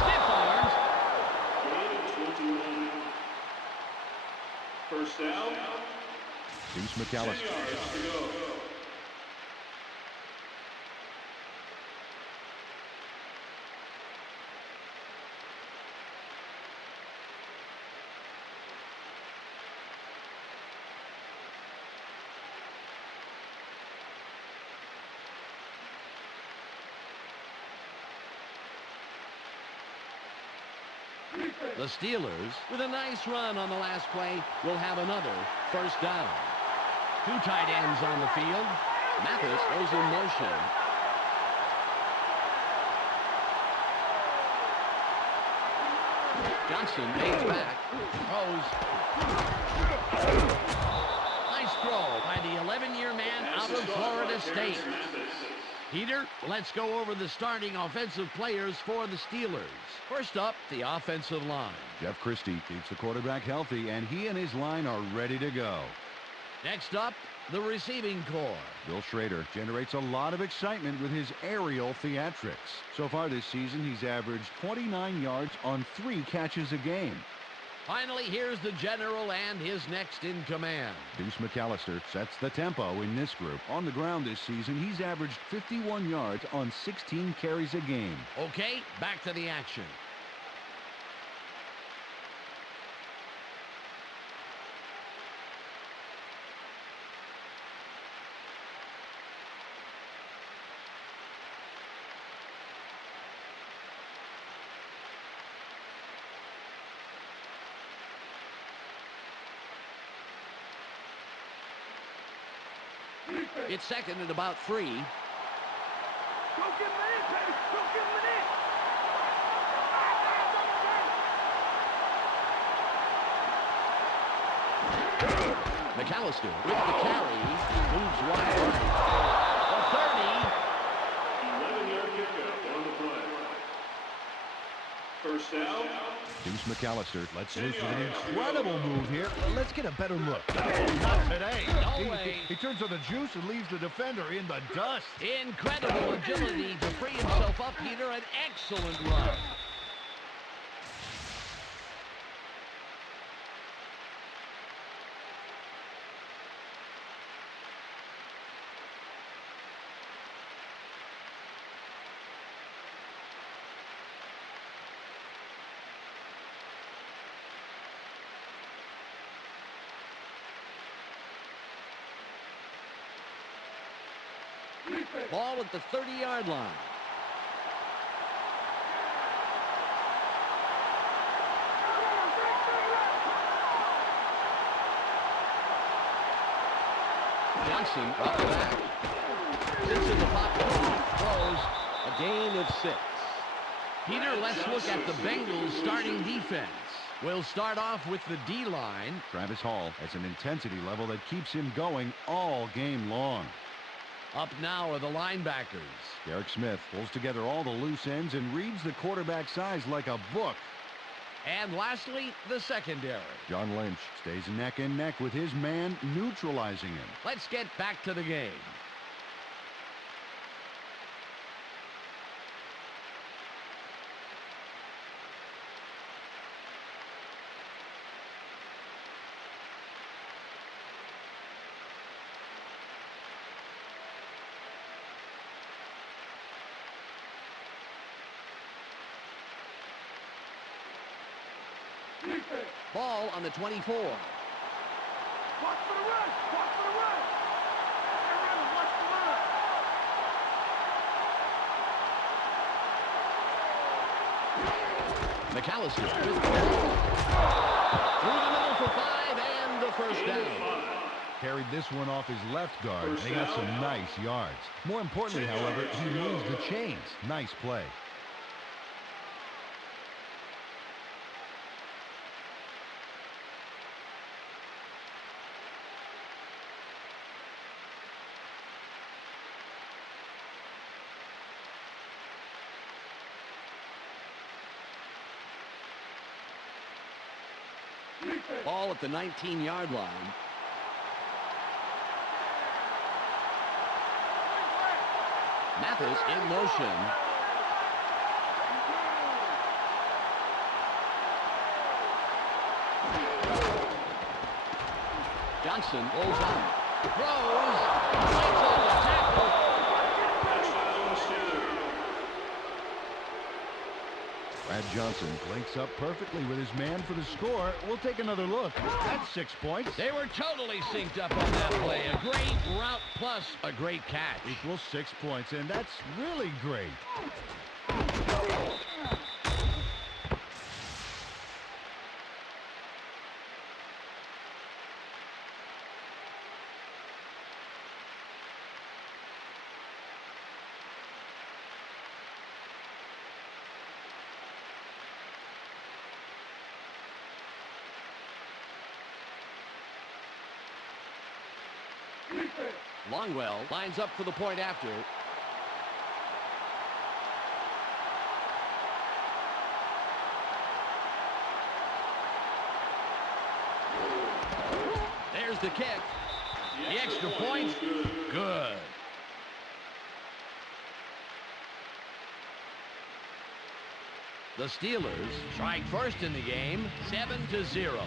Stiff arms. Gain of 21. First down. Deuce 10 McAllister. yards to go. The Steelers, with a nice run on the last play, will have another first down. 2 tight ends on the field. Mathis goes in motion. Johnson fades back. Throws. Nice throw by the 11-year man out of Florida State. Peter, let's go over the starting offensive players for the Steelers. First up, the offensive line. Jeff Christie keeps the quarterback healthy, and he and his line are ready to go. Next up, the receiving corps. Bill Schrader generates a lot of excitement with his aerial theatrics. So far this season, he's averaged 29 yards on 3 catches a game. Finally, here's the general and his next in command. Deuce McAllister sets the tempo in this group. On the ground this season, he's averaged 51 yards on 16 carries a game. Okay, back to the action. It's second and about 3. Go get him in, baby. Go get him in. McAllister with the carry. Moves wide right. The 30. 11-yard pickup on the play. First down. Deuce McAllister lets loose with an 10 yards. incredible move here. Let's get a better look. Not today. No way. He turns on the juice and leaves the defender in the dust. Incredible agility to free himself up, Peter. An excellent run. Ball at the 30-yard line. Johnson up the back. Sits in the pocket. Throws. A gain of 6. Peter, let's look at the Bengals starting defense. We'll start off with the D-line. Travis Hall has an intensity level that keeps him going all game long. Up now are the linebackers. Derek Smith pulls together all the loose ends and reads the quarterback's eyes like a book. And lastly, the secondary. John Lynch stays neck and neck with his man, neutralizing him. Let's get back to the game. Ball on the 24. Watch for the run! Watch for the run! Watch the run! McAllister with the ball. Through the middle for 5 and the first down. Carried this one off his left guard, and he got some nice yards. More importantly, however, he moves the chains. Nice play. Ball at the 19-yard line. Mathis in motion. Johnson pulls out. Throws. Breaks on the tackle. Brad Johnson links up perfectly with his man for the score. We'll take another look. That's 6 points. They were totally synced up on that play. A great route plus a great catch. Equals 6 points, and that's really great. Longwell lines up for the point after. There's the kick. The extra point. Good. The Steelers strike first in the game, 7-0.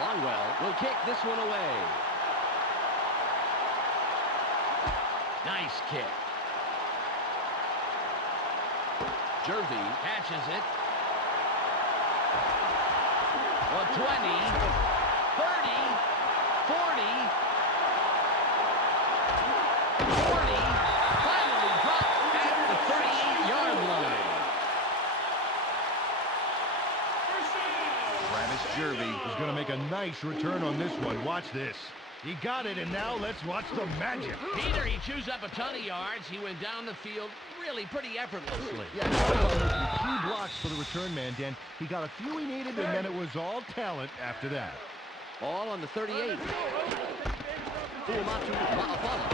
Longwell will kick this one away. Nice kick. Jervy catches it. Well, 20, 30, 40, 40, finally dropped at the 38-yard line. Travis Jervy is going to make a nice return on this one. Watch this. He got it, and now let's watch the magic. Peter, he chews up a ton of yards. He went down the field really pretty effortlessly. Yeah, a few blocks for the return man, Dan. He got a few he needed, and then it was all talent after that. Ball on the 38. Fuamatu Ma'afala.